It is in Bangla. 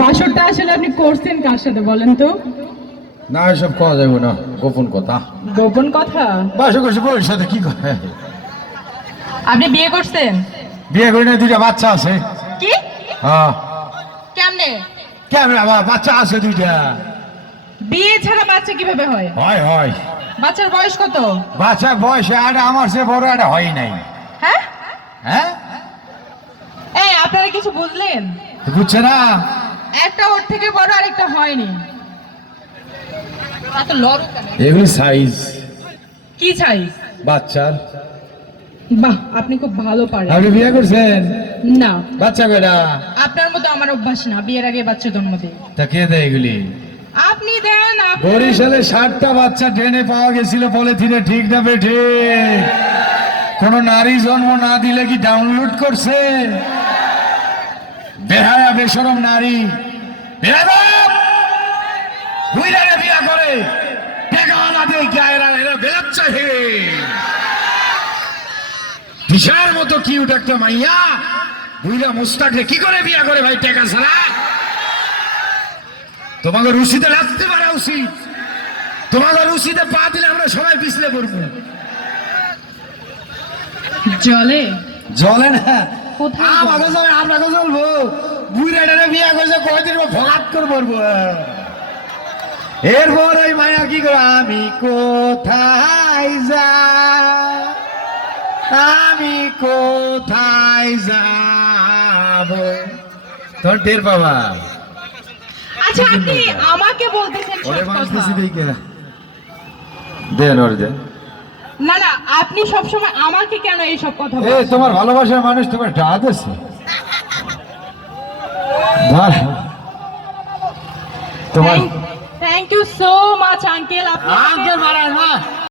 বাসরটা আসলে আপনি করছেন কার সাথে বলেন তো? না এসব করা যাবে না গোপন কথা। গোপন কথা? বাসা করছে বউয়ের সাথে কি করে আপনি বিয়ে করছেন? বিয়ে করে না দুইটা বাচ্চা আছে। কি? হ্যাঁ। কেমনে? কেমন আবার বাচ্চা আছে দুইটা? বিয়ে ছাড়া বাচ্চা কীভাবে হয়? হয় হয়। বাচ্চার বয়স কত? বাচ্চার বয়সে আর আমার সে বড় একটা হয় নাই। হ্যাঁ? হ্যাঁ? আপনারা কিছু বুঝলেন? বুঝছে না একটা ওর থেকে বড় আর একটা হয়নি? এগুলি সাইজ কি চাই বাচ্চার বাহ আপনি খুব ভালো পারেন। আপনি বিয়ে করছেন? না। বাচ্চা বেটা আপনার মতো আমার অভ্যাস না বিয়ের আগে বাচ্চা জন্ম দিই। তা কে দেয় এগুলি? আপনি দেন বরিশালে ষাটটা বাচ্চা ট্রেনে পাওয়া গেছিল পলিথিনে ঠিক না বেঠে। কোন নারী জন্ম না দিলে কি ডাউনলোড করছে? বেসরম নারী! বিয়া করে। টেকাওয়ালা দিয়ে গায়েরা এরা বেলাচ্চা হে বিশাল মতো কিউট একটা মাইয়া। বুইরা মুস্তাকে কি করে বিয়া করে ভাই টেকা ছাড়া? তোমাকে রুশিতে লাগতে পারা উচিত তোমাকে রুশিতে পা দিলে আমরা সবাই পিছলে পড়ব। জলে? জলে না। কোথায় বুড়াটারে বিয়ে করছে কয়দিন ফগাত করে পড়ব এরপর ওই মায়া কি করে আমি কোথায় যা আমি কোথায় যাব? তোর টের বাবা আচ্ছা আপনি আমাকে বলতেছেন ওরে মানুষ কথা। দেই কেনা? দেন ওর দেন। না না আপনি সব সময় আমাকে কেন এই সব কথা এ তোমার ভালোবাসার মানুষ তোমার ডাক আছে। ধর। তোমার thank you so much uncle আপনি আঙ্কেল